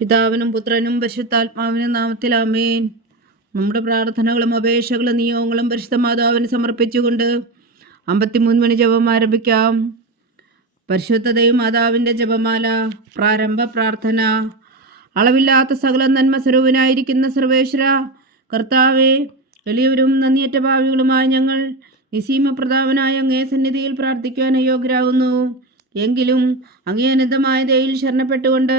പിതാവിനും പുത്രനും പരിശുദ്ധാത്മാവിനും നാമത്തിൽ ആമേൻ. നമ്മുടെ പ്രാർത്ഥനകളും അപേക്ഷകളും നിയോഗങ്ങളും പരിശുദ്ധ മാതാവിന് സമർപ്പിച്ചുകൊണ്ട് അമ്പത്തിമൂന്ന് മണി ജപം ആരംഭിക്കാം. പരിശുദ്ധതയും മാതാവിന്റെ ജപമാല പ്രാരംഭ പ്രാർത്ഥന. അളവില്ലാത്ത സകല നന്മ സ്വരൂപനായിരിക്കുന്ന സർവേശ്വര കർത്താവെ എളിയവരും നന്ദിയറ്റ ഭാവികളുമായ ഞങ്ങൾ നിസീമപ്രതാപനായ അങ്ങേ സന്നിധിയിൽ പ്രാർത്ഥിക്കുവാൻ അയോഗ്യരാകുന്നു എങ്കിലും അങ്ങേ അനന്തമായ ദയയിൽ ശരണപ്പെട്ടുകൊണ്ട്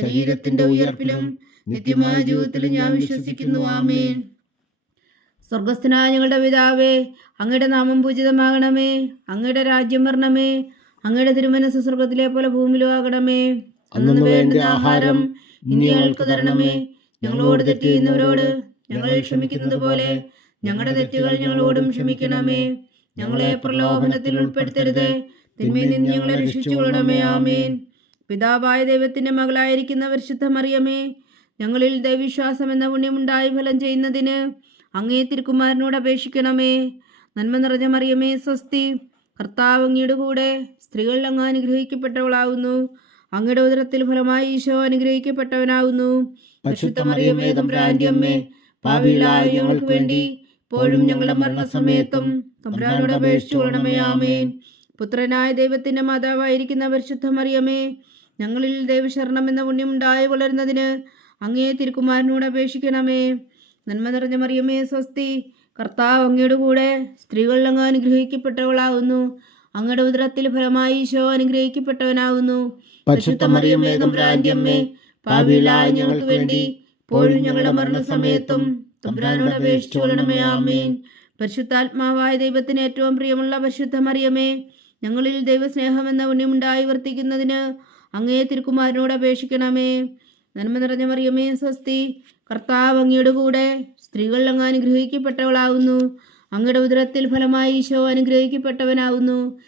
ശരീരത്തിന്റെ ഉയർപ്പിലും നിത്യമായ ജീവിതത്തിലും ഞാൻ വിശ്വസിക്കുന്നു. ആമേൻ. സ്വർഗസ്ഥനായ ഞങ്ങളുടെ പിതാവേ അങ്ങയുടെ നാമം പൂജിതമാകണമേ. അങ്ങയുടെ രാജ്യം വരണമേ. അങ്ങയുടെ തിരുമനസ് സ്വർഗത്തിലെ പോലെ ഭൂമിയിലും ആകണമേ. അന്നു വേണ്ടുന്ന ആഹാരം ഇനി ഞങ്ങൾക്ക് തരണമേ. ഞങ്ങളോട് തെറ്റ് ചെയ്യുന്നവരോട് ഞങ്ങൾ ക്ഷമിക്കുന്നത് പോലെ ഞങ്ങളുടെ തെറ്റുകൾ ഞങ്ങളോടും ക്ഷമിക്കണമേ. ഞങ്ങളെ പ്രലോഭനത്തിൽ ഉൾപ്പെടുത്തരുത്. തിന്മയിൽ നിന്ന് ഞങ്ങളെ രക്ഷിച്ചുകൊള്ളണമേ. ആമേൻ. പിതാവായ ദൈവത്തിന്റെ മകളായിരിക്കുന്ന പരിശുദ്ധ മറിയമേ ഞങ്ങളിൽ ദൈവവിശ്വാസം എന്ന പുണ്യമുണ്ടായി ഫലം ചെയ്യുന്നതിന് അങ്ങേ തിരുക്കുമാരനോട് അപേക്ഷിക്കണമേ. നന്മ നിറഞ്ഞ മറിയമേ സ്വസ്തി കർത്താവ് അങ്ങയുടെ കൂടെ സ്ത്രീകൾ അങ്ങ് അനുഗ്രഹിക്കപ്പെട്ടവളാവുന്നു. അങ്ങയുടെ ഉദരത്തിൽ ഫലമായി ഈശോ അനുഗ്രഹിക്കപ്പെട്ടവനാവുന്നു. പരിശുദ്ധ മറിയമേ തമ്പുരാന്റെ അമ്മേ പാപികളായ ഞങ്ങൾക്ക് വേണ്ടി ഇപ്പോഴും ഞങ്ങളുടെ മരണസമയത്തും തമ്പ്രാനോട് അപേക്ഷിച്ചു കൊള്ളണമേ ആമേൻ. പുത്രനായ ദൈവത്തിന്റെ മാതാവായിരിക്കുന്ന പരിശുദ്ധ മറിയമേ ഞങ്ങളിൽ ദൈവശരണം എന്ന പുണ്യമുണ്ടായി വളരുന്നതിന് അങ്ങേ തിരുക്കുമാരനോട് അപേക്ഷിക്കണമേ. നന്മ നിറഞ്ഞ മറിയമേ സ്വസ്തി. കർത്താവ് അങ്ങയുടെ കൂടെ സ്ത്രീകൾ അങ്ങ് അനുഗ്രഹിക്കപ്പെട്ടവളാകുന്നു അങ്ങയുടെ ഉദരത്തിൽ ഫലമായി ഈശോ അനുഗ്രഹിക്കപ്പെട്ടവനാകുന്നു പരിശുദ്ധ ഞങ്ങൾക്ക് വേണ്ടി ഇപ്പോഴും ഞങ്ങളുടെ മരണസമയത്തും തമ്പുരാനോട് അപേക്ഷിച്ചുകൊള്ളണമേ ആമേൻ. പരിശുദ്ധാത്മാവായ ദൈവത്തിന് ഏറ്റവും പ്രിയമുള്ള പരിശുദ്ധ മറിയമേ ഞങ്ങളിൽ ദൈവസ്നേഹം എന്ന പുണ്യമുണ്ടായി വർത്തിക്കുന്നതിന് അങ്ങേ തിരുക്കുമാരനോട് അപേക്ഷിക്കണമേ. നന്മ നിറഞ്ഞ മറിയമേ സ്വസ്തി. കർത്താവ് അങ്ങയുടെ കൂടെ സ്ത്രീകൾ അങ്ങ് അനുഗ്രഹിക്കപ്പെട്ടവളാകുന്നു അങ്ങയുടെ ഉദരത്തിൽ ഫലമായി ഈശോ അനുഗ്രഹിക്കപ്പെട്ടവനാവുന്നു.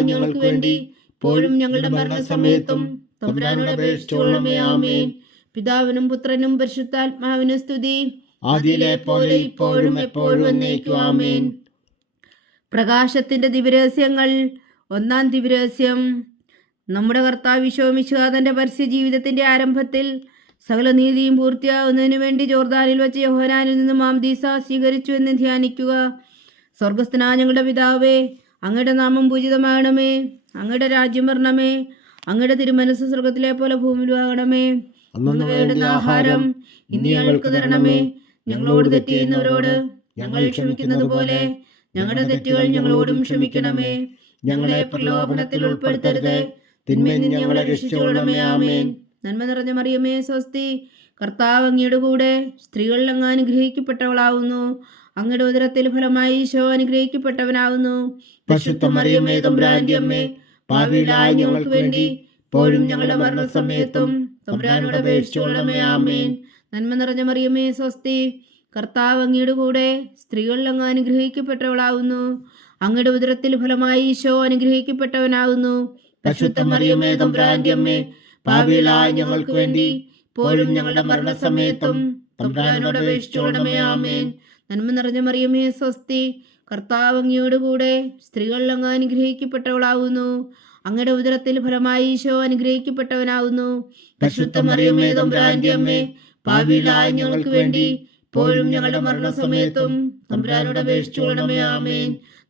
ഞങ്ങൾക്ക് വേണ്ടി പോലും ഞങ്ങളുടെ മരണസമയത്തും പിതാവിനും പുത്രനും പരിശുദ്ധാത്മാവിനും സ്തുതി. പോലെ ഇപ്പോഴും എപ്പോഴും എന്നേക്കും. ആമേൻ. പ്രകാശത്തിന്റെ ദിവരഹസ്യങ്ങൾ ഒന്നാം ദിവ്യരഹസ്യം നമ്മുടെ കർത്താവ് വിശ്വമിശുക പരസ്യ ജീവിതത്തിന്റെ ആരംഭത്തിൽ സകല നീതിയും പൂർത്തിയാവുന്നതിനു വേണ്ടി ജോർദാനിൽ വെച്ച് യോഹനാനിൽ നിന്നും മാംദീസ സ്വീകരിച്ചു എന്ന് ധ്യാനിക്കുക. സ്വർഗസ്ഥനാ ഞങ്ങളുടെ പിതാവേ അങ്ങയുടെ നാമം പൂജിതമാകണമേ അങ്ങയുടെ രാജ്യം വരണമേ അങ്ങയുടെ തിരുമനസ് സ്വർഗത്തിലെ പോലെ ഭൂമിയിലാകണമേ അന്നു വേണ്ടുന്ന ആഹാരം ഇനി ഞങ്ങൾക്ക് തരണമേ. ഞങ്ങളോട് തെറ്റ് ചെയ്യുന്നവരോട് ഞങ്ങൾ ക്ഷമിക്കുന്നത് പോലെ ഞങ്ങളുടെ തെറ്റുകൾ ഞങ്ങളോടും ക്ഷമിക്കണമേ. ഞങ്ങളെ പ്രലോഭനത്തിൽ ഉൾപ്പെടുത്തരുത്. തിന്മയിൽ ഞങ്ങളെ രക്ഷിച്ചുകൊള്ളണമേ. ആമേൻ. നന്മ നിറഞ്ഞ മറിയമേ സ്വസ്തി. കർത്താവ് അങ്ങയുടെ കൂടെ സ്ത്രീകളിൽ അങ്ങ് അനുഗ്രഹിക്കപ്പെട്ടവളാവുന്നു. അങ്ങയുടെ ഉദരത്തിൽ ഫലമായി ഈശോ അനുഗ്രഹിക്കപ്പെട്ടവനാവുന്നു. പരിശുദ്ധ മറിയമേ തമ്പുരാന്റെ അമ്മേ പാപികളായ ഞങ്ങൾക്ക് വേണ്ടി ഇപ്പോഴും ഞങ്ങളുടെ മരണസമയത്തും തമ്പുരാനോട് അപേക്ഷിച്ചുകൊള്ളണമേ. ആമേൻ. നന്മ നിറഞ്ഞ മറിയമേ സ്വസ്തി. കർത്താവ് അങ്ങയുടെ കൂടെ സ്ത്രീകളിൽ അങ്ങ് അനുഗ്രഹിക്കപ്പെട്ടവളാകുന്നു അങ്ങയുടെ ഉദരത്തിൽ ഫലമായി ഈശോ അനുഗ്രഹിക്കപ്പെട്ടവനാകുന്നു. പാപികളായ ഞങ്ങൾക്ക് വേണ്ടി പോലും ഞങ്ങളുടെ മരണസമയത്തും തമ്പുരാനോട് ആമേൻ. നന്മ നിറഞ്ഞ മറിയമേ സ്വസ്തി കർത്താവ് അങ്ങയോട് കൂടെ സ്ത്രീകളിൽ അങ്ങ് അനുഗ്രഹിക്കപ്പെട്ടവളാകുന്നു അങ്ങയുടെ ഉദരത്തിൽ ഫലമായി ഈശോ പാപികളായ ഞങ്ങൾക്ക് വേണ്ടി ഇപ്പോഴും ഞങ്ങളുടെ മരണസമയത്തും തമ്പുരാനോട് അപേക്ഷിച്ചോളണമേ ആമേൻ.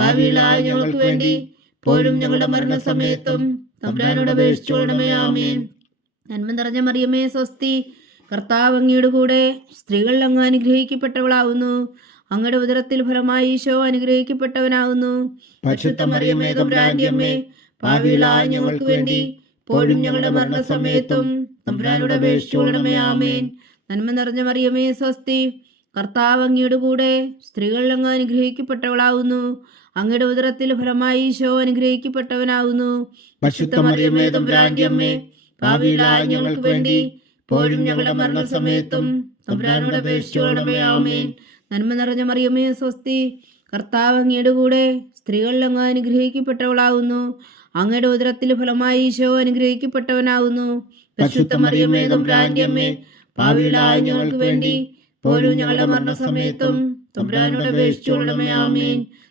ഭാവിയിലായ ഞങ്ങൾക്ക് വേണ്ടി പോലും ഞങ്ങളുടെ മരണസമയത്തും തമ്പുരാനോട് അപേക്ഷിച്ചോളണമേ ആമേൻ. നന്മ നിറഞ്ഞ മറിയമേ സ്വസ്തി. കർത്താവ് അങ്ങയുടെ കൂടെ സ്ത്രീകളിൽ അങ്ങ് അനുഗ്രഹിക്കപ്പെട്ടവളാവുന്നു. അങ്ങയുടെ ഉദരത്തിൽ ഫലമായി ഈശോ അനുഗ്രഹിക്കപ്പെട്ടവനാകുന്നു പരിശുദ്ധ മറിയമേ തമ്പുരാന്റെ അമ്മേ ഭാവിയിലായ ഞങ്ങൾക്ക് വേണ്ടി പോലും ഞങ്ങളുടെ മരണസമയത്തും തമ്പുരാനോട് അപേക്ഷിച്ചോളണമേ ആമേൻ. നന്മ നിറഞ്ഞ മറിയമേ സ്വസ്തി. കർത്താവ് അങ്ങയുടെ കൂടെ സ്ത്രീകളിൽ അങ്ങ് അനുഗ്രഹിക്കപ്പെട്ടവളാകുന്നു അങ്ങയുടെ ഉദരത്തിൽ ഫലമായി ഈശോ അനുഗ്രഹിക്കപ്പെട്ടവനാകുന്നു. ഭാവിയിലായ ഞങ്ങൾക്ക് വേണ്ടി ഇപ്പോഴും ഞങ്ങളുടെ മരണസമയത്തും തമ്പുരാനോട് അപേക്ഷിച്ചോളണമേ ആമേൻ. നന്മ നിറഞ്ഞ മറിയമേ സ്വസ്തി കർത്താവ് അങ്ങയുടെ കൂടെ സ്ത്രീകളിൽ അങ്ങ് അനുഗ്രഹിക്കപ്പെട്ടവളാകുന്നു. അങ്ങയുടെ ഉദരത്തിൽ ഫലമായി ഈശോ അനുഗ്രഹിക്കപ്പെട്ടവനാകുന്നു. പരിശുദ്ധ മറിയമേ തമ്പുരാന്റെ അമ്മേ ഭാവിയിലായ ഞങ്ങൾക്ക് വേണ്ടി ഇപ്പോഴും ഞങ്ങളുടെ മരണസമയത്തും തമ്പുരാനോട് അപേക്ഷിച്ചോളണമേ ആമേൻ.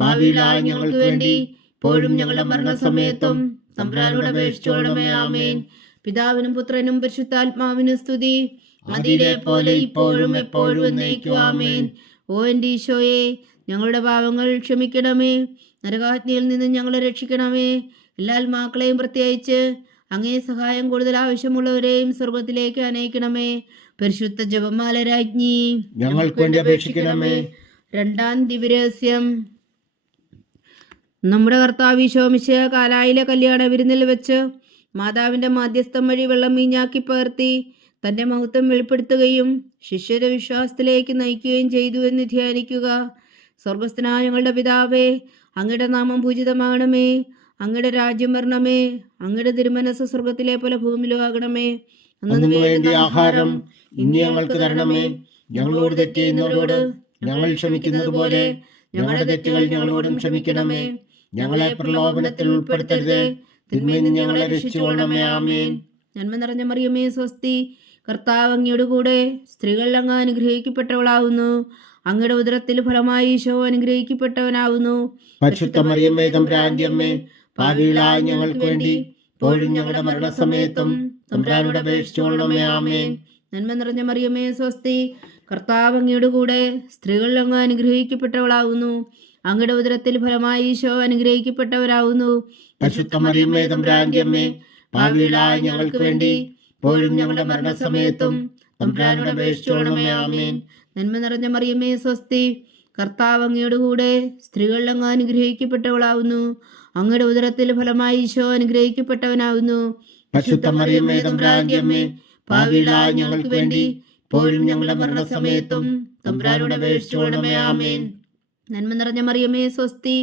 ഭാവിയിലായ ഞങ്ങൾക്ക് വേണ്ടി ഇപ്പോഴും ഞങ്ങളുടെ മരണസമയത്തും തമ്പുരാനോട് അപേക്ഷിച്ചോളമേ ആമേൻ. പിതാവിനും പുത്രനും പരിശുദ്ധാത്മാവിനും സ്തുതി. അതിലെ പോലെ ഇപ്പോഴും എപ്പോഴും എന്നേക്കും ആമേൻ. ഓ എന്റെ ഈശോയെ ഞങ്ങളുടെ പാവങ്ങൾ ക്ഷമിക്കണമേ. നരകാജ്ഞയിൽ നിന്ന് ഞങ്ങളെ രക്ഷിക്കണമേ. എല്ലാ ആത്മാക്കളെയും പ്രത്യേകിച്ച് അങ്ങേ സഹായം കൂടുതൽ ആവശ്യമുള്ളവരെയും സ്വർഗത്തിലേക്ക് അനയിക്കണമേ. പരിശുദ്ധ ജപമാല രാജ്ഞി ഞങ്ങൾക്ക് വേണ്ടി അപേക്ഷിക്കണമേ. രണ്ടാം ദിവരഹസ്യം നമ്മുടെ കർത്താവ് ഈശോമിശ കാലായിലെ കല്യാണ വിരുന്നിൽ വെച്ച് മാതാവിന്റെ മാധ്യസ്ഥം വഴി വെള്ളം വീഞ്ഞാക്കി പകർത്തി തന്റെ മഹത്വം വെളിപ്പെടുത്തുകയും ശിഷ്യരെ വിശ്വാസത്തിലേക്ക് നയിക്കുകയും ചെയ്തു എന്ന് ധ്യാനിക്കുക. സ്വർഗസ്ഥനായ ഞങ്ങളുടെ പിതാവേ അങ്ങയുടെ നാമം പൂജിതമാകണമേ അങ്ങയുടെ രാജ്യം വരണമേ അങ്ങയുടെ തിരുമനസ് സ്വർഗത്തിലെ പോലെ ഭൂമിയിലും ആകണമേ. വേണ്ടി ആഹാരം ഇനി ഞങ്ങൾക്ക് തരണമേ. ഞങ്ങളോട് തെറ്റ് ചെയ്യുന്നവരോട് ഞങ്ങൾ ക്ഷമിക്കുന്നത് പോലെ ഞങ്ങളുടെ തെറ്റുകൾ ഞങ്ങളോടും ക്ഷമിക്കണമേ. ഞങ്ങളെ പ്രലോഭനത്തിൽ ഉൾപ്പെടുത്തരുത്. തിന്മയിൽ ഞങ്ങളെ രക്ഷിച്ചുകൊള്ളണമേ. ആമേൻ. നന്മ നിറഞ്ഞ മറിയമേ സ്വസ്തി. കർത്താവ് അങ്ങയുടെ കൂടെ സ്ത്രീകൾ അങ്ങ് അനുഗ്രഹിക്കപ്പെട്ടവളാവുന്നു. അങ്ങയുടെ ഉദരത്തിൽ ഫലമായി ഈശോ അനുഗ്രഹിക്കപ്പെട്ടവനാവുന്നു. പരിശുദ്ധ മറിയമ്മേ തമ്പുരാന്റെ അമ്മേ. ഭാവിയിലായ ഞങ്ങൾക്ക് വേണ്ടി ഇപ്പോഴും ഞങ്ങളുടെ മരണസമയത്തും തമ്പുരാനോട് അപേക്ഷിച്ചുകൊള്ളണമേ ആമേൻ. നന്മ നിറഞ്ഞ മറിയമ്മേ സ്വസ്തി. കർത്താവ് അങ്ങയുടെ കൂടെ സ്ത്രീകളിൽ അങ്ങ് അനുഗ്രഹിക്കപ്പെട്ടവളാകുന്നു അങ്ങയുടെ ഉദരത്തിൽ ഫലമായി ഈശോ അനുഗ്രഹിക്കപ്പെട്ടവരാകുന്നു ഭാവിയിലായ ഞങ്ങൾക്ക് വേണ്ടി പോഴും ഞങ്ങളുടെ മരണസമയത്തും തമ്പുരാനോട് ആമേൻ. നന്മ നിറഞ്ഞ മറിയമ്മേ സ്വസ്തി കർത്താവ് അങ്ങയുടെ കൂടെ സ്ത്രീകളിൽ അങ്ങ് അനുഗ്രഹിക്കപ്പെട്ടവളാവുന്നു. അങ്ങയുടെ ഉദരത്തിൽ ഫലമായി ഈശോ അനുഗ്രഹിക്കപ്പെട്ടവനാവുന്നു. ഭാവിയിലായ ഞങ്ങൾക്ക് വേണ്ടി പോഴും ഞങ്ങളുടെ മരണസമയത്തും തമ്പ്രാനോട് അപേക്ഷിച്ചോളമേ ആമേൻ. നന്മ നിറഞ്ഞ മറിയമേ സ്വസ്തി.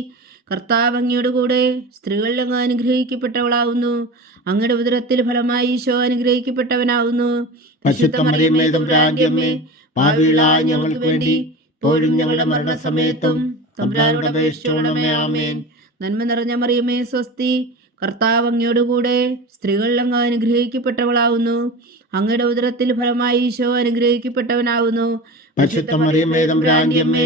കർത്താവ് അങ്ങയുടെ കൂടെ സ്ത്രീകളിൽ അങ്ങ് അനുഗ്രഹിക്കപ്പെട്ടവളാകുന്നു അങ്ങയുടെ ഉദരത്തിൽ ഫലമായി ഈശോ അനുഗ്രഹിക്കപ്പെട്ടവനാവുന്നു. ഞങ്ങൾക്ക് വേണ്ടി ഇപ്പോഴും ഞങ്ങളുടെ മരണസമയത്തും തമ്പുരാനോട് ആമേൻ. നന്മ നിറഞ്ഞ മറിയമേ സ്വസ്തി. കർത്താവ് അങ്ങയുടെ കൂടെ സ്ത്രീകളിൽ അങ്ങ് അനുഗ്രഹിക്കപ്പെട്ടവളാകുന്നു അങ്ങയുടെ ഉദരത്തിൽ ഫലമായി ഈശോ അനുഗ്രഹിക്കപ്പെട്ടവനാവുന്നു. പരിശുദ്ധ മറിയമ്മേ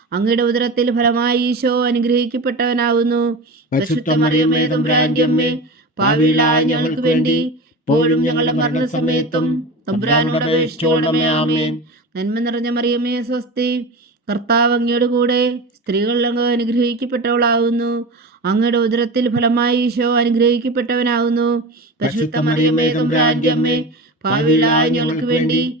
അങ്ങയുടെ ഉദരത്തിൽ ഫലമായി ഈശോ അനുഗ്രഹിക്കപ്പെട്ടവനാവുന്നു. മറിയമ്മേ ഞങ്ങൾക്ക് വേണ്ടി ഇപ്പോഴും ഞങ്ങളുടെ മരണസമയത്തും തമ്പുരാനോട് അപേക്ഷിച്ചോളമേ ആമേൻ. നന്മ നിറഞ്ഞ മറിയമേ സ്വസ്തി കർത്താവ് അങ്ങയുടെ കൂടെ സ്ത്രീകളിൽ അങ്ങ് അനുഗ്രഹിക്കപ്പെട്ടവളാകുന്നു അങ്ങയുടെ ഉദരത്തിൽ ഫലമായി ഈശോ അനുഗ്രഹിക്കപ്പെട്ടവനാവുന്നു. പരിശുദ്ധ മറിയമേ തമ്പുരാന്റെ അമ്മേ ഞങ്ങൾക്ക് വേണ്ടി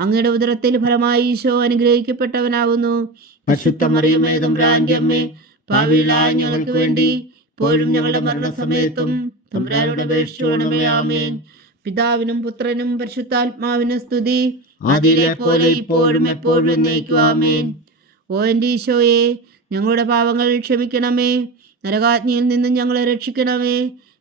അങ്ങയുടെ ഉദരത്തിൽ ഫലമായി ഈശോ അനുഗ്രഹിക്കപ്പെട്ടവനാകുന്നു തമ്പുരാന്റെ അമ്മേ ഞങ്ങൾക്ക് വേണ്ടി ഇപ്പോഴും ഞങ്ങളുടെ മരണസമയത്തും സമയത്തും അപേക്ഷിച്ചോളമേ ആമേൻ. പിതാവിനും പുത്രനും പരിശുദ്ധാത്മാവിനും സ്തുതി. പോലെ ഇപ്പോഴും എപ്പോഴും എന്നേക്കും ആമേൻ. ഓ എന്റെ ഈശോയെ ഞങ്ങളുടെ പാവങ്ങൾ ക്ഷമിക്കണമേ. നരകാജ്ഞയിൽ നിന്നും ഞങ്ങളെ രക്ഷിക്കണമേ.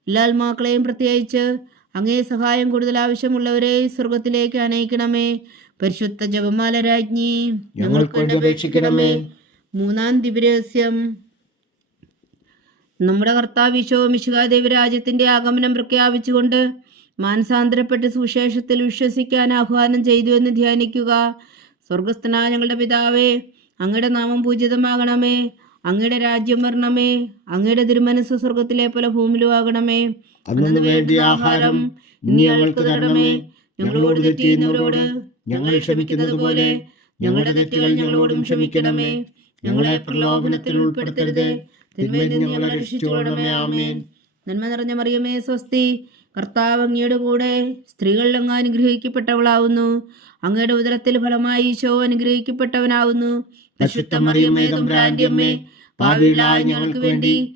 എല്ലാ ആത്മാക്കളെയും പ്രത്യേകിച്ച് അങ്ങേ സഹായം കൂടുതൽ ആവശ്യമുള്ളവരെ സ്വർഗത്തിലേക്ക് അനയിക്കണമേ പരിശുദ്ധ ജപമാല രാജ്ഞി ഞങ്ങൾക്ക് മൂന്നാം ദിവ്യരഹസ്യം. നമ്മുടെ കർത്താവ് ഈശോ മിശികാ ദൈവരാജ്യത്തിന്റെ ആഗമനം പ്രഖ്യാപിച്ചുകൊണ്ട് മാനസാന്തരപ്പെട്ട് സുവിശേഷത്തിൽ വിശ്വസിക്കാൻ ആഹ്വാനം ചെയ്തു എന്ന് ധ്യാനിക്കുക. സ്വർഗസ്ഥനായ ഞങ്ങളുടെ പിതാവേ അങ്ങയുടെ നാമം പൂജിതമാകണമേ. അങ്ങയുടെ രാജ്യം വരണമേ. അങ്ങയുടെ തിരുമനസ് സ്വർഗത്തിലെ പോലെ ഭൂമിയിലും ആകണമേ. അന്നു വേണ്ടിയ ആഹാരം ഇനി അവൾക്ക് തരണമേ. ഞങ്ങളോട് തെറ്റിയുന്നവരോട് ഞങ്ങൾ ക്ഷമിക്കുന്നത് പോലെ ഞങ്ങളുടെ തെറ്റുകൾ ഞങ്ങളോടും ക്ഷമിക്കണമേ. ഞങ്ങളെ പ്രലോഭനത്തിൽ ഉൾപ്പെടുത്തരുത്. തിന്മയിൽ ഞങ്ങളെ രക്ഷിച്ചുകൊള്ളണമേ ആമേൻ. നന്മ നിറഞ്ഞ മറിയമേ സ്വസ്തി. കർത്താവ് അങ്ങയുടെ കൂടെ സ്ത്രീകളിൽ അങ്ങ് അനുഗ്രഹിക്കപ്പെട്ടവളാവുന്നു. അങ്ങയുടെ ഉദരത്തിൽ ഫലമായി ഈശോ അനുഗ്രഹിക്കപ്പെട്ടവനാവുന്നു. പരിശുദ്ധ മറിയമ്മേ തമ്പുരാന്റെ അമ്മേ ഭാവിയിലായി ഞങ്ങൾക്ക് വേണ്ടി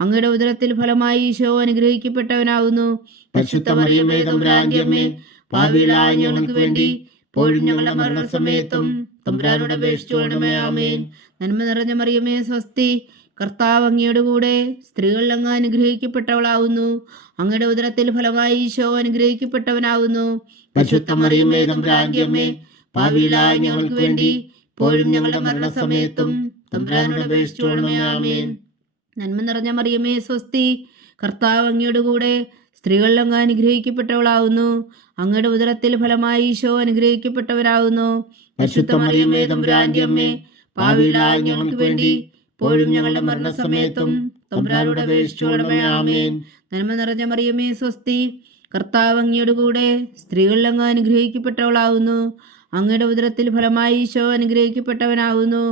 അങ്ങയുടെ ഉദരത്തിൽ ഫലമായി ഈശോ അനുഗ്രഹിക്കപ്പെട്ടവനാവുന്നു പരിശുദ്ധ മറിയമേ തമ്പുരാന്റെ അമ്മേ ഞങ്ങൾക്ക് വേണ്ടി ഇപ്പോഴും ഞങ്ങളുടെ മരണസമയത്തും തമ്പുരാനോട് അപേക്ഷിച്ചോളണമേ ആമേൻ. നന്മ നിറഞ്ഞ മറിയമേ സ്വസ്തി കർത്താവ് അങ്ങയുടെ കൂടെ സ്ത്രീകളിൽ അങ്ങ് അനുഗ്രഹിക്കപ്പെട്ടവളാവുന്നു. അങ്ങയുടെ ഉദരത്തിൽ ഫലമായി ഈശോ അനുഗ്രഹിക്കപ്പെട്ടവനാവുന്നു. പരിശുദ്ധ മറിയമേ തമ്പുരാന്റെ അമ്മേ ഭാവിയിലായ ഞങ്ങൾക്ക് വേണ്ടി പോഴും ഞങ്ങളുടെ മരണസമയത്തും തമ്പുരാനോട് അപേക്ഷിച്ചോളണമേ ആമേൻ. നന്മ നിറഞ്ഞ മറിയമേ സ്വസ്തി. കർത്താവ് അങ്ങയുടെ കൂടെ സ്ത്രീകളിൽ അങ്ങ് അനുഗ്രഹിക്കപ്പെട്ടവളാവുന്നു. അങ്ങയുടെ ഉദരത്തിൽ ഫലമായി ഈശോ അനുഗ്രഹിക്കപ്പെട്ടവരാകുന്നു പരിശുദ്ധ മറിയമേ തമ്പുരാന്റെ അമ്മേ ഞങ്ങൾക്ക് വേണ്ടി ഇപ്പോഴും ഞങ്ങളുടെ മരണസമയത്തും തമ്പുരാനോട് അപേക്ഷിച്ചോളണമേ ആമേൻ. നന്മ നിറഞ്ഞ മറിയമേ സ്വസ്തി. കർത്താവ് അങ്ങയുടെ കൂടെ സ്ത്രീകളിൽ അങ്ങ് അനുഗ്രഹിക്കപ്പെട്ടവളാവുന്നു. അങ്ങയുടെ ഉദരത്തിൽ ഫലമായി ഈശോ അനുഗ്രഹിക്കപ്പെട്ടവനാകുന്നു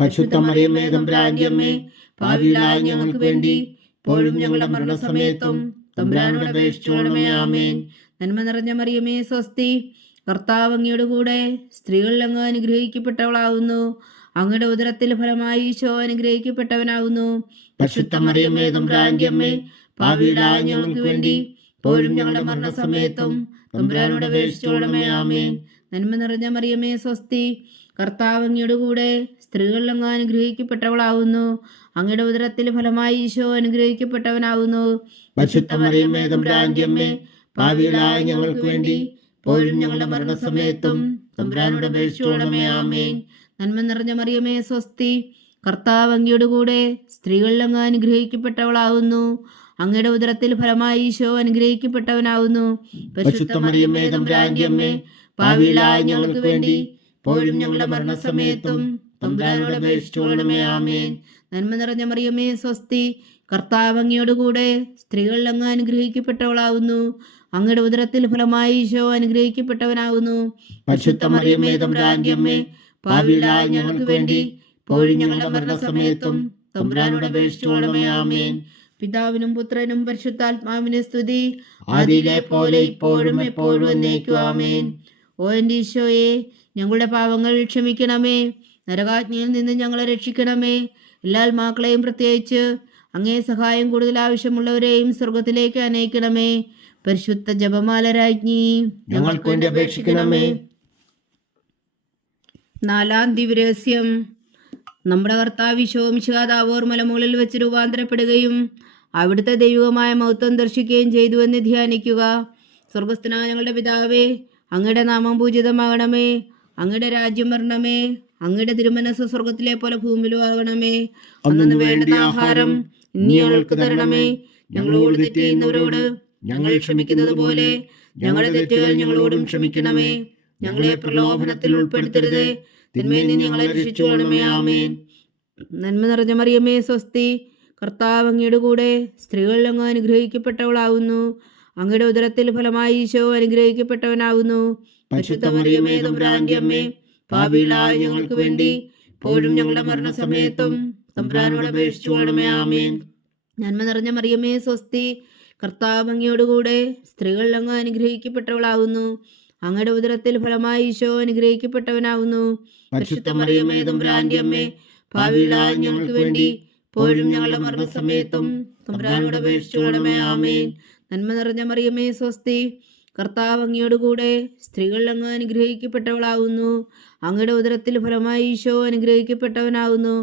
പരിശുദ്ധ മറിയമ്മേ തമ്പുരാന്റെ അമ്മേ ഭാവിയിലായ ഞങ്ങൾക്ക് വേണ്ടി ഇപ്പോഴും ഞങ്ങളുടെ മരണസമയത്തും തമ്പുരാനോട് അപേക്ഷിച്ചോണമേ ആമേൻ. നന്മ നിറഞ്ഞ മറിയമേ സ്വസ്തി. കർത്താവ് അങ്ങയുടെ കൂടെ സ്ത്രീകളിൽ അങ്ങ് അനുഗ്രഹിക്കപ്പെട്ടവളാവുന്നു. അങ്ങയുടെ ഉദരത്തിൽ ഫലമായി ഈശോ അനുഗ്രഹിക്കപ്പെട്ടവനാവുന്നു. പരിശുദ്ധ മറിയമേ തമ്പുരാന്റെ അമ്മേ ഭാവിയിലായ ഞങ്ങൾക്ക് വേണ്ടി ഇപ്പോഴും ഞങ്ങളുടെ മരണസമയത്തും തമ്പുരാനോട് അപേക്ഷിച്ചോളണമേ ആമേൻ. നന്മ നിറഞ്ഞ മറിയമേ സ്വസ്തി. കർത്താവ് അങ്ങയുടെ കൂടെ സ്ത്രീകളിൽ അങ്ങ് അനുഗ്രഹിക്കപ്പെട്ടവളാവുന്നു. അങ്ങയുടെ ഉദരത്തിൽ ഫലമായി ഈശോ അനുഗ്രഹിക്കപ്പെട്ടവനാവുന്നു. ഭാവിയിലായ ഞങ്ങൾക്ക് വേണ്ടി പോലും ഞങ്ങളുടെ മരണസമയത്തും തമ്പുരാനോട് ആമേൻ. നന്മ നിറഞ്ഞ മറിയമേ സ്വസ്തി. കർത്താവ് അങ്ങയുടെ കൂടെ സ്ത്രീകളിൽ അങ്ങ് അനുഗ്രഹിക്കപ്പെട്ടവളാവുന്നു. അങ്ങയുടെ ഉദരത്തിൽ ഫലമായി ഈശോ അനുഗ്രഹിക്കപ്പെട്ടവനാവുന്നു. ഭാവിയിലായ ഞങ്ങൾക്ക് വേണ്ടി പോലും ഞങ്ങളുടെ മരണസമയത്തും തമ്പുരാനോട് അപേക്ഷിച്ചോളണമേ ആമേൻ. നന്മ നിറഞ്ഞ മറിയമേ സ്വസ്തി. കർത്താവ് അങ്ങയുടെ കൂടെ സ്ത്രീകളിൽ അങ്ങ് അനുഗ്രഹിക്കപ്പെട്ടവളാവുന്നു. അങ്ങയുടെ ഉദരത്തിൽ ഫലമായി ഈശോ അനുഗ്രഹിക്കപ്പെട്ടവനാകുന്നു പരിശുദ്ധ മറിയമേ തമ്പുരാന്റെ അമ്മേ ഞങ്ങൾക്ക് വേണ്ടി ഇപ്പോഴും ഞങ്ങളുടെ മരണസമയത്തും തമ്പുരാനോട് അപേക്ഷിച്ചോളണമേ ആമേൻ. പിതാവിനും പുത്രനും പരിശുദ്ധാത്മാവിനെ സ്തുതി. ആദിയിലെ പോലെ ഇപ്പോഴും എപ്പോഴും എന്നേക്കും ആമേൻ. ഓ എന്റെ ഈശോയെ ഞങ്ങളുടെ പാവങ്ങൾ ക്ഷമിക്കണമേ. നരകാജ്ഞയിൽ നിന്ന് ഞങ്ങളെ രക്ഷിക്കണമേ. എല്ലാ ആത്മാക്കളെയും പ്രത്യേകിച്ച് അങ്ങേ സഹായം കൂടുതൽ ആവശ്യമുള്ളവരെയും സ്വർഗത്തിലേക്ക് അനയിക്കണമേ. പരിശുദ്ധ ജപമാല രാജ്ഞി ഞങ്ങൾക്ക് വേണ്ടി അപേക്ഷിക്കണമേ. നാലാം ദിവരഹസ്യം നമ്മുടെ കർത്താവ് വിശോമിശാദാവോർ മലമുകളിൽ വെച്ച് രൂപാന്തരപ്പെടുകയും അവിടുത്തെ ദൈവികമായ മഹത്വം ദർശിക്കുകയും ചെയ്തു എന്ന് ധ്യാനിക്കുക. സ്വർഗസ്ഥനായ ഞങ്ങളുടെ പിതാവേ അങ്ങയുടെ നാമം പൂജിതമാകണമേ. അങ്ങയുടെ രാജ്യം വരണമേ. അങ്ങയുടെ തിരുമനസ് സ്വർഗത്തിലെ പോലെ ഭൂമിയിലും ആകണമേ. അന്നു വേണ്ടുന്ന ആഹാരം ഇനി ഞങ്ങൾക്ക് തരണമേ. ഞങ്ങളോട് തെറ്റ് ചെയ്യുന്നവരോട് ഞങ്ങൾ ക്ഷമിക്കുന്നത് പോലെ ഞങ്ങളുടെ തെറ്റുകൾ ഞങ്ങളോടും ക്ഷമിക്കണമേ. ഞങ്ങളെ പ്രലോഭനത്തിൽ ഉൾപ്പെടുത്തരുത്. തിന്മയിൽ നിന്ന് ഞങ്ങളെ രക്ഷിച്ചുകൊള്ളണമേ. ആമേൻ. നന്മ നിറഞ്ഞ മറിയമേ സ്വസ്തി. കർത്താവ് അങ്ങയുടെ കൂടെ സ്ത്രീകളിൽ അങ്ങ് അനുഗ്രഹിക്കപ്പെട്ടവളാവുന്നു. അങ്ങയുടെ ഉദരത്തിൽ ഫലമായി ഈശോ അനുഗ്രഹിക്കപ്പെട്ടവനാവുന്നു. പരിശുദ്ധ മറിയമേ തമ്പുരാന്റെ അമ്മേ. പാപികളായ ഞങ്ങൾക്ക് വേണ്ടി പോലും ഞങ്ങളുടെ മരണസമയത്തും തമ്പ്രാനോട് അപേക്ഷിച്ചു വേണമേ ആമേൻ. നന്മ നിറഞ്ഞ മറിയമേ സ്വസ്തി. കർത്താവ് അങ്ങയോടുകൂടെ സ്ത്രീകൾ അങ്ങ് അനുഗ്രഹിക്കപ്പെട്ടവളാവുന്നു. അങ്ങയുടെ ഉദരത്തിൽ ഫലമായി ഈശോ അനുഗ്രഹിക്കപ്പെട്ടവനാവുന്നു. പരിശുദ്ധ മറിയമേ തമ്പ്രാന്റെ അമ്മേ ഭാവിയിലായ ഞങ്ങൾക്ക് വേണ്ടി ഇപ്പോഴും ഞങ്ങളുടെ മരണസമയത്തും തമ്പ്രാനോട് അപേക്ഷിച്ചു വേണമേ ആമേൻ. നന്മ നിറഞ്ഞ മറിയമേ സ്വസ്തി. കർത്താവ് അങ്ങയോടുകൂടെ സ്ത്രീകൾ അങ്ങ് അനുഗ്രഹിക്കപ്പെട്ടവളാവുന്നു. അങ്ങയുടെ ഉദരത്തിൽ ഫലമായി ഈശോ അനുഗ്രഹിക്കപ്പെട്ടവനാവുന്നു.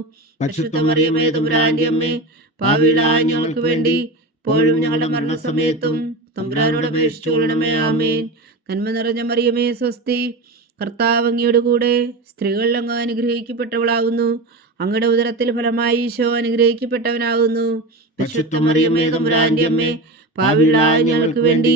അമ്മേ ഭാവിയിലായ ഞങ്ങൾക്ക് വേണ്ടി ഇപ്പോഴും ഞങ്ങളുടെ മരണസമയത്തും തമ്പുരാനോട് അപേക്ഷിച്ചു കൊള്ളണമേ ആമേൻ. നന്മ നിറഞ്ഞ മറിയമേ സ്വസ്തി. കർത്താവ് അങ്ങയോടുകൂടെ സ്ത്രീകൾ അങ്ങ് അനുഗ്രഹിക്കപ്പെട്ടവളാവുന്നു. അങ്ങയുടെ ഉദരത്തിൽ ഫലമായി ഈശോ അനുഗ്രഹിക്കപ്പെട്ടവനാകുന്നു പരിശുദ്ധ മറിയമേ തമ്പുരാന്റെ അമ്മേ പാവിളായ ഞങ്ങൾക്ക് വേണ്ടി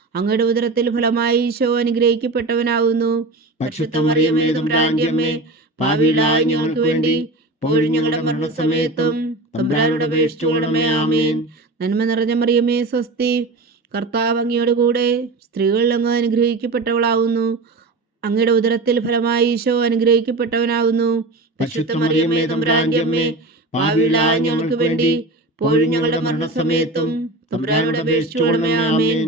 അങ്ങയുടെ ഉദരത്തിൽ ഫലമായി ഈശോ അനുഗ്രഹിക്കപ്പെട്ടവനാവുന്നു. പരിശുദ്ധ മറിയമേ തമ്പുരാന്റെ അമ്മേ പാവിളായ ഞങ്ങൾക്ക് വേണ്ടി ഇപ്പോഴും ഞങ്ങളുടെ മരണസമയത്തും തമ്പുരാനോട് അപേക്ഷിച്ചു ആമേൻ. നന്മ നിറഞ്ഞ മറിയമേ സ്വസ്തി. കർത്താവ് അങ്ങയോട് കൂടെ സ്ത്രീകളിൽ അങ്ങ് അനുഗ്രഹിക്കപ്പെട്ടവളാവുന്നു. അങ്ങയുടെ ഉദരത്തിൽ ഫലമായി ഈശോ അനുഗ്രഹിക്കപ്പെട്ടവനാവുന്നു. പരിശുദ്ധ മറിയമേ തമ്പുരാന്റെ അമ്മേ പാവിളായ ഞങ്ങൾക്ക് വേണ്ടി പോഴും ഞങ്ങളുടെ മരണസമയത്തും തമ്പുരാനോട് അപേക്ഷിച്ചു ആമേൻ.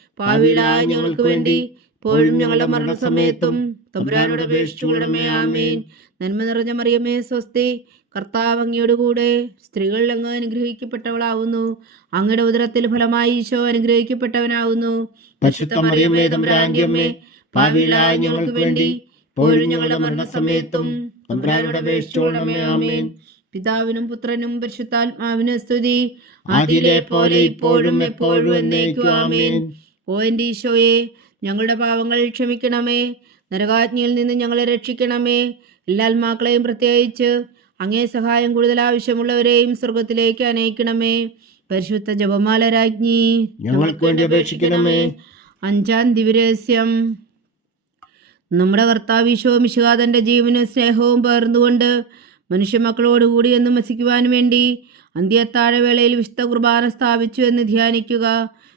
പാവിളായ ഞങ്ങൾക്ക് വേണ്ടി. ഇപ്പോഴും ഞങ്ങളുടെ മരണസമയത്തും തമ്പുരാനോട് അപേക്ഷിച്ചു കൊള്ളണമേ ആമേൻ. നന്മ നിറഞ്ഞ മറിയമേ സ്വസ്തി. കർത്താവ് അങ്ങയുടെ കൂടെ സ്ത്രീകളിൽ അങ്ങ് അനുഗ്രഹിക്കപ്പെട്ടവളാവുന്നു. അങ്ങയുടെ ഉദരത്തിൽ ഫലമായി ഈശോ അനുഗ്രഹിക്കപ്പെട്ടവനാവുന്നു. മറിയമേ തമ്പുരാന്റെ അമ്മേ പാവിളായ ഞങ്ങൾക്ക് വേണ്ടി. ഇപ്പോഴും ഞങ്ങളുടെ മരണസമയത്തും തമ്പുരാനോട് അപേക്ഷിച്ചു കൊള്ളണമേ ആമേൻ. പിതാവിനും പുത്രനും പരിശുദ്ധാത്മാവിനും സ്തുതി. ആദിയിലെ പോലെ ഇപ്പോഴും എപ്പോഴും എന്നേക്കും. ആമേൻ. ഓ എന്റെ ഈശോയെ ഞങ്ങളുടെ പാവങ്ങൾ ക്ഷമിക്കണമേ. നരകാജ്ഞയിൽ നിന്ന് ഞങ്ങളെ രക്ഷിക്കണമേ. എല്ലാ ആത്മാക്കളെയും പ്രത്യേകിച്ച് അങ്ങേ സഹായം കൂടുതൽ ആവശ്യമുള്ളവരെയും സ്വർഗത്തിലേക്ക് അനയിക്കണമേ. പരിശുദ്ധ ജപമാല രാജ്ഞി ഞങ്ങൾക്ക് വേണ്ടി അപേക്ഷിക്കണമേ. അഞ്ചാം ദിവരഹസ്യം നമ്മുടെ കർത്താവ് ഈശോ മിശുകാതന്റെ ജീവനും സ്നേഹവും പകർന്നുകൊണ്ട് മനുഷ്യമക്കളോടുകൂടി എന്ന് മസിക്കുവാൻ വേണ്ടി അന്ത്യത്താഴവേളയിൽ വിശുദ്ധ കുർബാന സ്ഥാപിച്ചു എന്ന് ധ്യാനിക്കുക.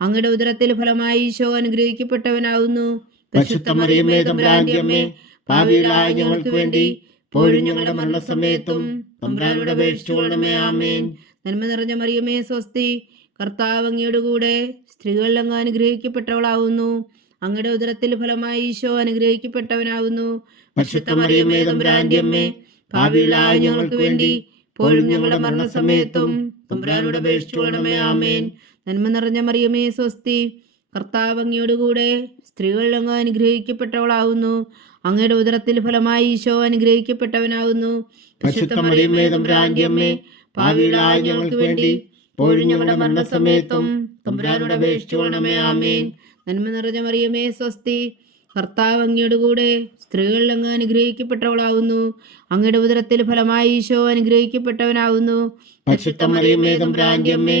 അങ്ങയുടെ ഉദരത്തിൽ ഫലമായി ഈശോ അനുഗ്രഹിക്കപ്പെട്ടവനാകുന്നു. പരിശുദ്ധ മറിയമേ തമ്പുരാന്റെ അമ്മേ പാവികളായ ഞങ്ങൾക്ക് വേണ്ടി പോഴും ഞങ്ങളുടെ മരണസമയത്തും തമ്പുരാനോട് അപേക്ഷിച്ചുകൊള്ളണമേ ആമേൻ. നന്മ നിറഞ്ഞ മറിയമേ സ്വസ്തി. കർത്താവ് അങ്ങയുടെ കൂടെ സ്ത്രീകളിൽ അങ്ങ് അനുഗ്രഹിക്കപ്പെട്ടവളാവുന്നു. അങ്ങയുടെ ഉദരത്തിൽ ഫലമായി ഈശോ അനുഗ്രഹിക്കപ്പെട്ടവനാവുന്നു. പരിശുദ്ധ മറിയമേ തമ്പുരാന്റെ അമ്മേ ഭാവിയിലായ ഞങ്ങൾക്ക് വേണ്ടി പോഴും ഞങ്ങളുടെ മരണസമയത്തും തമ്പുരാനോട് അപേക്ഷിച്ചുകൊള്ളണമേ ആമേൻ. നന്മ നിറഞ്ഞ മറിയമേ സ്വസ്തി. കർത്താവ് അങ്ങയോടുകൂടെ അങ്ങ് അനുഗ്രഹിക്കപ്പെട്ടവളാവുന്നു. അങ്ങയുടെ ഉദരത്തിൽ ഫലമായി ഈശോ അനുഗ്രഹിക്കപ്പെട്ടവനാവുന്നു. ഞങ്ങൾക്ക് വേണ്ടി ഇപ്പോഴും ഞങ്ങളുടെ മരണസമയത്തും തമ്പുരാനോട് അപേക്ഷിച്ചുകൊള്ളണമേ ആമേൻ. നന്മ നിറഞ്ഞ മറിയമേ സ്വസ്തി. കർത്താവ് അങ്ങയുടെ കൂടെ സ്ത്രീകളിൽ അങ്ങ് അനുഗ്രഹിക്കപ്പെട്ടവളാവുന്നു. അങ്ങയുടെ ഉദരത്തിൽ ഫലമായി ഈശോ അനുഗ്രഹിക്കപ്പെട്ടവനാവുന്നു. പരിശുദ്ധ അമ്മേ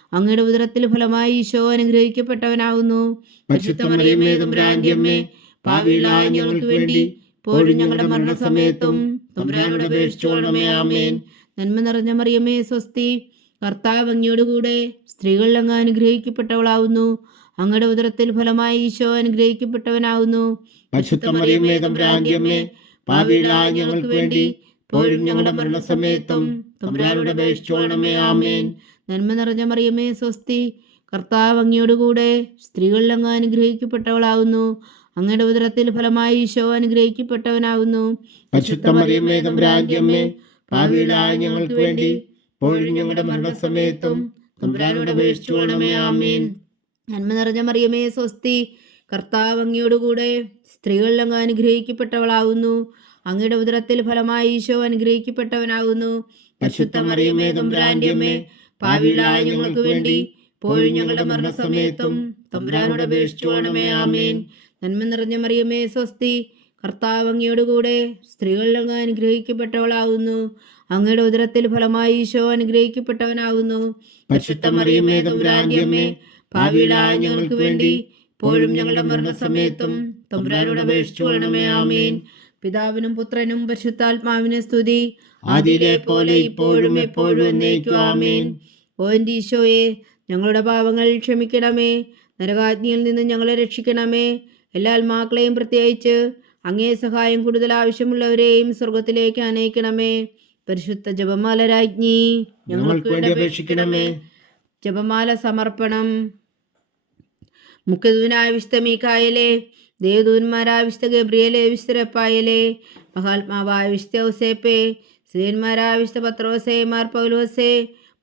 അങ്ങയുടെ ഉദരത്തിൽ ഫലമായി ഈശോ അനുഗ്രഹിക്കപ്പെട്ടവനാവുന്നു. പരിശുദ്ധ മറിയമേ തമ്പുരാന്റെ അമ്മേ ഭാവിയിലായ ഞങ്ങൾക്ക് വേണ്ടി ഇപ്പോഴും ഞങ്ങളുടെ മരണസമയത്തും. തമ്പുരാനോട് അപേക്ഷിച്ചോളമേ ആമേൻ. നന്മ നിറഞ്ഞ മറിയമേ സ്വസ്തി. കർത്താവ് അങ്ങയുടെ കൂടെ സ്ത്രീകളിൽ അങ്ങ് അനുഗ്രഹിക്കപ്പെട്ടവളാവുന്നു. അങ്ങയുടെ ഉദരത്തിൽ ഫലമായി ഈശോ അനുഗ്രഹിക്കപ്പെട്ടവനാവുന്നു. പരിശുദ്ധ മറിയമേ തമ്പുരാന്റെ അമ്മേ ഭാവിയിലായ ഞങ്ങൾക്ക് വേണ്ടി പോലും ഞങ്ങളുടെ മരണസമയത്തും. തമ്പുരാനോട് അപേക്ഷിച്ചോളമേ ആമേൻ. നന്മ നിറഞ്ഞ മറിയമേ സ്വസ്തി. കർത്താവ് അങ്ങയോടുകൂടെ സ്ത്രീകളിൽ അങ്ങ് അനുഗ്രഹിക്കപ്പെട്ടവളാകുന്നു അങ്ങയുടെ ഉദരത്തിൽ ഫലമായി ഈശോ അനുഗ്രഹിക്കപ്പെട്ടവനാകുന്നു ഭാവിയിലായ ഞങ്ങൾക്ക് വേണ്ടി ഞങ്ങളുടെ മരണസമയത്തും തമ്പുരാനോട് ആമേൻ. നന്മ നിറഞ്ഞ മറിയമേ സ്വസ്തി. കർത്താവ് അങ്ങയോടുകൂടെ സ്ത്രീകളിൽ അങ്ങ് അനുഗ്രഹിക്കപ്പെട്ടവളാകുന്നു അങ്ങയുടെ ഉദരത്തിൽ ഫലമായി ഈശോ അനുഗ്രഹിക്കപ്പെട്ടവനാകുന്നു പരിശുദ്ധ മറിയമേ തമ്പുരാന്റെ അമ്മേ പാവിളായ ഞങ്ങൾക്ക് വേണ്ടി പോഴും ഞങ്ങളുടെ മരണസമയത്തും തമ്പുരാനോട് അപേക്ഷിച്ചോണമേ ആമേൻ. നന്മ നിറഞ്ഞ മറിയമേ സ്വസ്തി. കർത്താവ് അങ്ങയോട് കൂടെ സ്ത്രീകളിൽ അങ്ങ് അനുഗ്രഹിക്കപ്പെട്ടവളാവുന്നു. അങ്ങയുടെ ഉദരത്തിൽ ഫലമായി ഈശോ അനുഗ്രഹിക്കപ്പെട്ടവനാവുന്നു. പരിശുദ്ധ മറിയമേ തമ്പുരാന്റെ അമ്മേ ഭാവിയിലായ ഞങ്ങൾക്ക് വേണ്ടി ഇപ്പോഴും ഞങ്ങളുടെ മരണസമയത്തും തമ്പുരാനോട് അപേക്ഷിച്ചു കൊള്ളണമേ ആമീൻ. പിതാവിനും പുത്രനും പരിശുദ്ധാത്മാവിനെ സ്തുതി. ആദിയിലെ പോലെ ഇപ്പോഴും എപ്പോഴും എന്നേക്കും. ആമേൻ. ഓ എന്റെ ഈശോയെ ഞങ്ങളുടെ പാപങ്ങൾ ക്ഷമിക്കണമേ. നരകാജ്ഞയിൽ നിന്ന് ഞങ്ങളെ രക്ഷിക്കണമേ. എല്ലാ ആത്മാക്കളെയും പ്രത്യേകിച്ച് അങ്ങേ സഹായം കൂടുതൽ ആവശ്യമുള്ളവരെയും സ്വർഗത്തിലേക്ക് അനയിക്കണമേ പരിശുദ്ധ ജപമാല രാജ്ഞി ഞങ്ങൾക്ക് വേണ്ടി അപേക്ഷിക്കണമേ. ജപമാല സമർപ്പണം. മുഖ്യദൂനായ വിശുദ്ധ മീക്കായലെ ദേവദൂന്മാരായ വിശുദ്ധ ഗബ്രിയലെ വിശുദ്ധരപ്പായലെ മഹാത്മാവായ വിശുദ്ധ ശ്രീന്മാരായ വിശുദ്ധ പത്രോസേ മാർ പൗലോസെ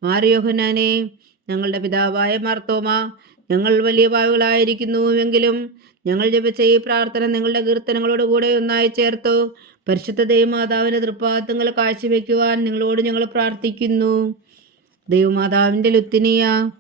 മാർ യോഹനാനെ ഞങ്ങളുടെ പിതാവായ മാർത്തോമ ഞങ്ങൾ വലിയ പാവുകളായിരിക്കുന്നുവെങ്കിലും ഞങ്ങൾ ജപിച്ച ഈ പ്രാർത്ഥന നിങ്ങളുടെ കീർത്തനങ്ങളോട് കൂടെ ഒന്നായി ചേർത്തു. പരിശുദ്ധ ദൈവമാതാവിന്റെ തൃപ്പാദങ്ങൾ കാഴ്ചവെക്കുവാൻ നിങ്ങളോട് ഞങ്ങൾ പ്രാർത്ഥിക്കുന്നു. ദൈവമാതാവിന്റെ ലുത്തിനിയ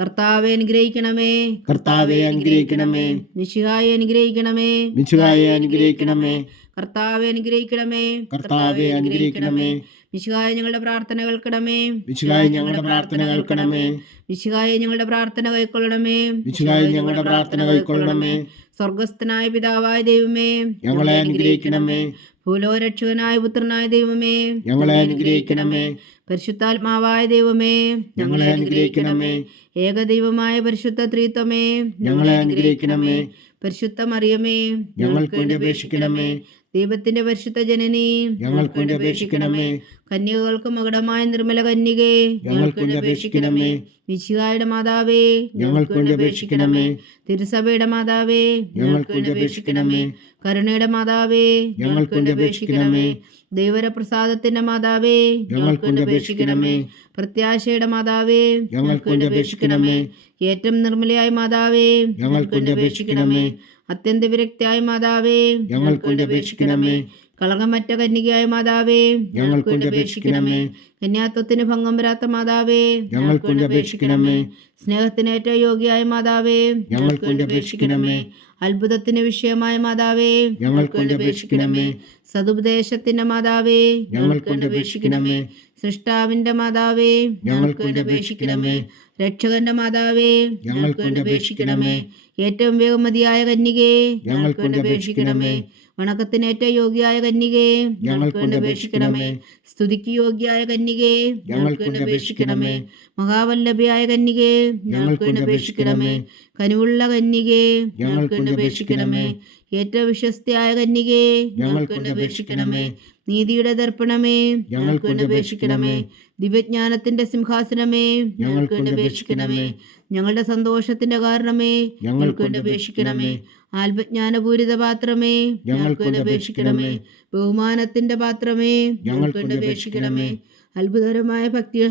കർത്താവെ അനുഗ്രഹിക്കണമേ. കർത്താവെ അനുഗ്രഹിക്കണമേ. നിശിഹായെ അനുഗ്രഹിക്കണമേ. മിശുഹായെ അനുഗ്രഹിക്കണമേ. കർത്താവെ അനുഗ്രഹിക്കണമേ. കർത്താവെ അനുഗ്രഹിക്കണമേ. മിശിഹായ ഞങ്ങളുടെ പ്രാർത്ഥന കേൾക്കണമേ വിശുഖായ ഞങ്ങളുടെ പ്രാർത്ഥന കേൾക്കണമേ വിശുഖായ ഞങ്ങളുടെ പ്രാർത്ഥന കൈക്കൊള്ളണമേ വിശുഖായ ഞങ്ങളുടെ പ്രാർത്ഥന കൈക്കൊള്ളണമേ സ്വർഗസ്ഥനായ പിതാവായ ദൈവമേ. ഞങ്ങളെ അനുഗ്രഹിക്കണമേ. ഭൂലോരക്ഷകനായ പുത്രനായ ദൈവമേ. ഞങ്ങളെ അനുഗ്രഹിക്കണമേ. പരിശുദ്ധാത്മാവായ ദൈവമേ. ഞങ്ങളെ അനുഗ്രഹിക്കണമേ. ഏകദൈവമായ പരിശുദ്ധ ത്രീത്വമേ. ഞങ്ങളെ അനുഗ്രഹിക്കണമേ. പരിശുദ്ധ മറിയമേ. ഞങ്ങൾക്ക് വേണ്ടി അപേക്ഷിക്കണമേ. ദൈവത്തിന്റെ പരിശുദ്ധ ജനനി ഞങ്ങൾക്ക് അപേക്ഷിക്കണമേ കന്യകൾക്ക് മകുടമായ നിർമ്മല കന്യകേ ഞങ്ങൾക്ക് അപേക്ഷിക്കണമേ മിശിഹായുടെ മാതാവേ ഞങ്ങൾക്ക് അപേക്ഷിക്കണമേ തിരുസഭയുടെ മാതാവേ ഞങ്ങൾക്ക് അപേക്ഷിക്കണമേ കരുണയുടെ മാതാവേ ഞങ്ങൾക്ക് അപേക്ഷിക്കണമേ ദൈവരപ്രസാദത്തിന്റെ മാതാവേ ഞങ്ങൾക്ക് അപേക്ഷിക്കണമേ പ്രത്യാശയുടെ മാതാവേ ഞങ്ങൾക്ക് അപേക്ഷിക്കണമേ ഏറ്റവും നിർമ്മലയായ മാതാവേ ഞങ്ങൾക്ക് അപേക്ഷിക്കണമേ അത്യന്ത വിരക്തിയായ മാതാവേ ഞങ്ങൾക്ക് വേണ്ടി അപേക്ഷിക്കണമേ കളങ്കമറ്റ കന്യകയായ മാതാവേ ഞങ്ങൾക്ക് വേണ്ടി അപേക്ഷിക്കണമേ കന്യാത്വത്തിന് ഭംഗം വരാത്ത മാതാവേ ഞങ്ങൾക്ക് വേണ്ടി അപേക്ഷിക്കണമേ സ്നേഹത്തിന് ഏറ്റവും യോഗ്യയായ മാതാവേ ഞങ്ങൾക്ക് വേണ്ടി അപേക്ഷിക്കണമേ അത്ഭുതത്തിന് വിഷയമായ മാതാവേ ഞങ്ങൾക്ക് വേണ്ടി അപേക്ഷിക്കണമേ സതുപദേശത്തിന്റെ മാതാവേ ഞങ്ങൾക്ക് വേണ്ടി അപേക്ഷിക്കണമേ സൃഷ്ടാവിന്റെ മാതാവേ ഞങ്ങൾക്ക് വേണ്ടി അപേക്ഷിക്കണമേ. രക്ഷകന്റെ മാതാവേ ഞങ്ങൾക്ക് വേണ്ടി അപേക്ഷിക്കണമേ. ഏറ്റവും വേഗമതിയായ കന്യകേ ഞങ്ങൾക്ക് വേണ്ടി അപേക്ഷിക്കണമേ. വണക്കത്തിന് ഏറ്റവും യോഗ്യായ കന്യകേ ഞങ്ങൾക്ക് വേണ്ടി അപേക്ഷിക്കണമേ. സ്തുതിക്ക് യോഗ്യായ കന്യകേ ഞങ്ങൾക്ക് വേണ്ടി അപേക്ഷിക്കണമേ. മഹാവല്ലഭയായ കന്യകേ ഞങ്ങൾക്ക് വേണ്ടി അപേക്ഷിക്കണമേ. കനിവുള്ള കന്യകേ ഞങ്ങൾക്ക് വേണ്ടി അപേക്ഷിക്കണമേ. ഏറ്റവും വിശ്വസ്തയായ കന്യകേ ഞങ്ങൾക്ക് വേണ്ടി അപേക്ഷിക്കണമേ. നീതിയുടെ ദർപ്പണമേ ഞങ്ങൾക്ക് വേണ്ടി അപേക്ഷിക്കണമേ. ദിവ്യജ്ഞാനത്തിന്റെ സിംഹാസനമേ ഞങ്ങൾക്ക് വേണ്ടി അപേക്ഷിക്കണമേ. ഞങ്ങളുടെ സന്തോഷത്തിന്റെ കാരണമേ ഞങ്ങൾക്ക് വേണ്ടി അപേക്ഷിക്കണമേ. ആത്മജ്ഞാനപൂരിത പാത്രമേ ഞങ്ങൾക്ക് വേണ്ടി അപേക്ഷിക്കണമേ. ബഹുമാനത്തിന്റെ പാത്രമേ ഞങ്ങൾക്ക് വേണ്ടി അപേക്ഷിക്കണമേ. അത്ഭുതകരമായ ഭക്തി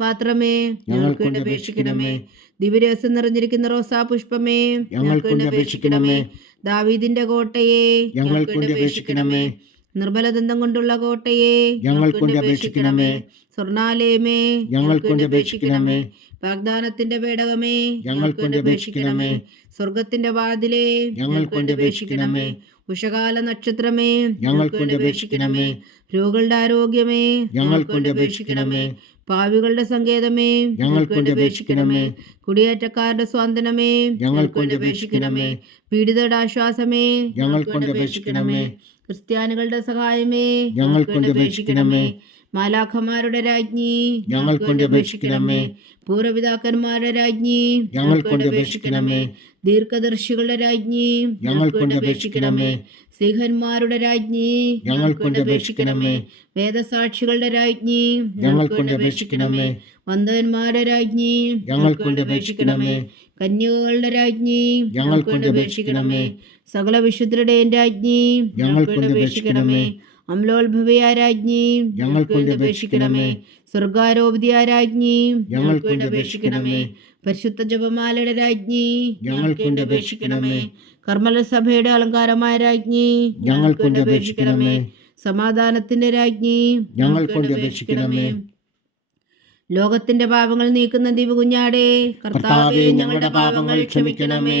പാത്രമേ ഞങ്ങൾക്ക് വേണ്ടി അപേക്ഷിക്കണമേ. ദിവ്യരസം നിറഞ്ഞിരിക്കുന്ന റോസാ പുഷ്പമേ ഞങ്ങൾക്ക് വേണ്ടി അപേക്ഷിക്കണമേ. ദാവീദിന്റെ കോട്ടയെ ഞങ്ങൾക്ക് വേണ്ടി അപേക്ഷിക്കണമേ. നിർമ്മലദന്തം കൊണ്ടുള്ള കോട്ടയെ ഞങ്ങൾ കൊണ്ട് അപേക്ഷിക്കണമേ. സ്വർണാലയമേ ഞങ്ങൾ കൊണ്ട് അപേക്ഷിക്കണമേ. വാഗ്ദാനത്തിന്റെ പേടകമേ ഞങ്ങൾ കൊണ്ട് അപേക്ഷിക്കണമേ. സ്വർഗത്തിന്റെ വാതിലേ ഞങ്ങൾ കൊണ്ട് അപേക്ഷിക്കണമേ. ഉഷകാല നക്ഷത്രമേ ഞങ്ങൾ കൊണ്ട് അപേക്ഷിക്കണമേ. രോഗികളുടെ ആരോഗ്യമേ ഞങ്ങൾ കൊണ്ട് അപേക്ഷിക്കണമേ. പാവികളുടെ സങ്കേതമേ ഞങ്ങൾ കൊണ്ട് അപേക്ഷിക്കണമേ. കുടിയേറ്റക്കാരുടെ സ്വാതന്ത്ര്യമേ ഞങ്ങൾ കൊണ്ട് അപേക്ഷിക്കണമേ. പീഡിതരുടെ ആശ്വാസമേ ഞങ്ങൾ കൊണ്ട് അപേക്ഷിക്കണമേ. ക്രിസ്ത്യാനികളുടെ സഹായമേ ഞങ്ങൾക്ക് വേണ്ടി അപേക്ഷിക്കണമേ. മാലാഖമാരുടെ രാജ്ഞി ഞങ്ങൾ കൊണ്ട് അപേക്ഷിക്കണമേ. പൂർവപിതാക്കന്മാരുടെ രാജ്ഞി ഞങ്ങൾ കൊണ്ട് അപേക്ഷിക്കണമേ. ദീർഘദർശികളുടെ രാജ്ഞി ഞങ്ങൾ കൊണ്ട് അപേക്ഷിക്കണമേ. സിംഹന്മാരുടെ രാജ്ഞി ഞങ്ങൾ കൊണ്ട് അപേക്ഷിക്കണമേ. വേദസാക്ഷികളുടെ രാജ്ഞി ഞങ്ങൾ കൊണ്ട് അപേക്ഷിക്കണമേ. വന്ദവന്മാരുടെ രാജ്ഞി ഞങ്ങൾ കൊണ്ട് അപേക്ഷിക്കണമേ. കന്യകകളുടെ രാജ്ഞി ഞങ്ങൾ കൊണ്ട് അപേക്ഷിക്കണമേ. സകല വിശുദ്ധരുടെയും രാജ്ഞി ഞങ്ങൾ കൊണ്ട് അപേക്ഷിക്കണമേ. അമലോത്ഭവയാ രാജ്ഞി ഞങ്ങൾക്ക് വേണ്ടി അപേക്ഷിക്കണമേ സ്വർഗാരോപതിയാ രാജ്ഞി ഞങ്ങൾക്ക് വേണ്ടി അപേക്ഷിക്കണമേ പരിശുദ്ധ ജപമാലയുടെ രാജ്ഞി. ഞങ്ങൾക്ക് വേണ്ടി അപേക്ഷിക്കണമേ അലങ്കാരമായ രാജ്ഞി. ഞങ്ങൾക്ക് വേണ്ടി അപേക്ഷിക്കണമേ സമാധാനത്തിന്റെ രാജ്ഞി. ഞങ്ങൾക്ക് വേണ്ടി അപേക്ഷിക്കണമേ ലോകത്തിന്റെ പാപങ്ങൾ നീക്കുന്ന ദിവകുഞ്ഞാടേ കർത്താവേ ഞങ്ങളുടെ പാപങ്ങൾ ക്ഷമിക്കണമേ.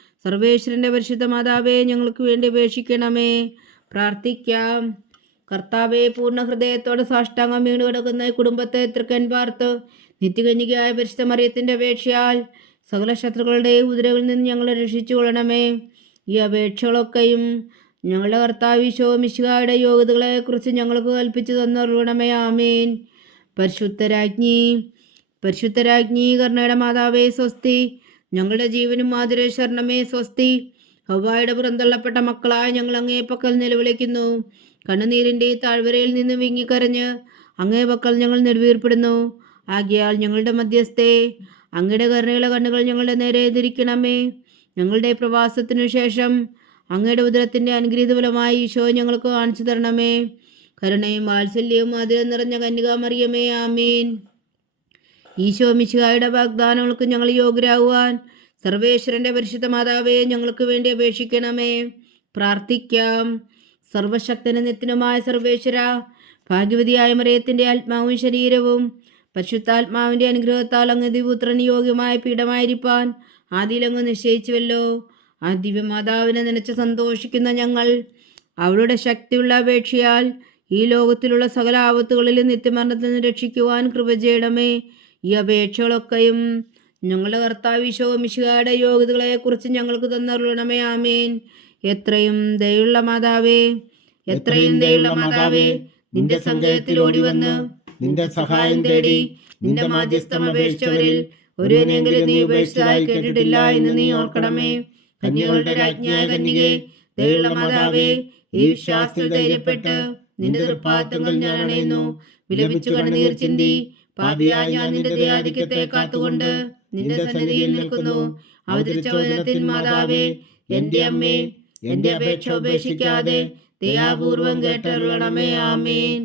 സർവേശ്വരന്റെ പരിശുദ്ധ മാതാവേ ഞങ്ങൾക്ക് വേണ്ടി അപേക്ഷിക്കണമേ പ്രാർത്ഥിക്കാം. കർത്താവെ പൂർണ ഹൃദയത്തോടെ സാഷ്ടാംഗം വീണ് കിടക്കുന്ന കുടുംബത്തെ തൃക്കൻ പാർത്ത് നിത്യകന്യകയായ പരിശുദ്ധ മറിയത്തിന്റെ അപേക്ഷയാൽ സകല ശത്രുക്കളുടെ ഉദരകളിൽ നിന്ന് ഞങ്ങളെ രക്ഷിച്ചു കൊള്ളണമേ ഈ അപേക്ഷകളൊക്കെയും ഞങ്ങളുടെ കർത്താവ് ഈശോ മിശിഹായുടെ യോഗ്യതകളെക്കുറിച്ച് ഞങ്ങൾക്ക് കൽപ്പിച്ചു തന്നറിയണമേ ആമേൻ. പരിശുദ്ധരാജ്ഞി പരിശുദ്ധരാജ്ഞി കർണയുടെ മാതാവേ സ്വസ്തി. ഞങ്ങളുടെ ജീവനും മാതിരെ ശരണമേ സ്വസ്തി. ഹവായുടെ പുറന്തള്ളപ്പെട്ട മക്കളായ ഞങ്ങൾ അങ്ങേ പക്കൽ നിലവിളിക്കുന്നു. കണ്ണുനീരിന്റെ ഈ താഴ്വരയിൽ നിന്ന് വിങ്ങിക്കരഞ്ഞ് അങ്ങേ പക്കൽ ഞങ്ങൾ നെടുവീർപ്പെടുന്നു ആകിയാൽ ഞങ്ങളുടെ മധ്യസ്ഥേ അങ്ങയുടെ കരുണയുള്ള കണ്ണുകൾ ഞങ്ങളുടെ നേരെ എതിരിക്കണമേ. ഞങ്ങളുടെ പ്രവാസത്തിനു ശേഷം അങ്ങയുടെ ഉദരത്തിന്റെ അനുഗ്രഹീത ഫലമായി ഈശോ ഞങ്ങൾക്ക് കാണിച്ചു തരണമേ. കരുണയും വാത്സല്യവും അതിൽ നിറഞ്ഞ കന്യകാമറിയമേ ആമീൻ. ഈശോ മിശിഹായുടെ വാഗ്ദാനങ്ങൾക്ക് ഞങ്ങൾ യോഗ്യരാകുവാൻ സർവേശ്വരന്റെ പരിശുദ്ധ മാതാവേ ഞങ്ങൾക്ക് വേണ്ടി അപേക്ഷിക്കണമേ. പ്രാർത്ഥിക്കാം. സർവശക്തന നിത്യനുമായ സർവേശ്വര ഭാഗ്യവതിയായ മറിയത്തിന്റെ ആത്മാവും ശരീരവും പരിശുദ്ധാത്മാവിന്റെ അനുഗ്രഹത്താൽ അങ്ങ് ദിവപുത്രന് യോഗ്യമായ പീഠമായിരിക്കാൻ ആദിയിലങ്ങ് നിശ്ചയിച്ചുവല്ലോ. ആ ദിവ്യമാതാവിനെ നനച്ച് സന്തോഷിക്കുന്ന ഞങ്ങൾ അവളുടെ ശക്തിയുള്ള അപേക്ഷയാൽ ഈ ലോകത്തിലുള്ള സകല ആപത്തുകളിലും നിത്യമരണത്തിൽ നിന്ന് രക്ഷിക്കുവാൻ കൃപ ചെയ്യണമേ. ഈ അപേക്ഷകളൊക്കെയും ഞങ്ങളുടെ കർത്താവ് ഈശോ മിശിഹായുടെ യോഗ്യതകളെക്കുറിച്ച് ഞങ്ങൾക്ക് തന്നറിയണമേ ആമേൻ. എത്രയും ദയുള്ള മാതാവേ എത്രയും ദയുള്ള മാതാവേ നിന്റെ സങ്കേതത്തിൽ ഓടി വന്ന് നിന്റെ സഹായം തേടി നിന്റെ മാധ്യസ്ഥം അപേക്ഷിച്ചവരിൽ ഒരുവനെങ്കിലും നീ ഉപേക്ഷിച്ചതായി കേട്ടിട്ടില്ല എന്ന് നീ ഓർക്കണമേ. കന്യകളുടെ രാജ്ഞിയായ കന്യകെ ദയുള്ള മാതാവേ ഈ വിശ്വാസത്തിൽ ധൈര്യപ്പെട്ട് നിന്റെ തൃപ്പാത്തങ്ങൾ ഞാൻ അണയുന്നു വിലപിച്ചു കണ്ണുനീർ ചിന്തി. പാപിയായ ഞാൻ നിന്റെ ദയാധിക്യത്തെ കാത്തുകൊണ്ട് നിന്റെ സന്നിധിയിൽ നിൽക്കുന്നു. അവതരിച്ച വചനത്തിൻ മാതാവേ എന്റെ അമ്മേ എന്റെ അപേക്ഷ ഉപേക്ഷിക്കാതെ ദയാപൂർവം കേട്ടറിയണമേ ആമേൻ.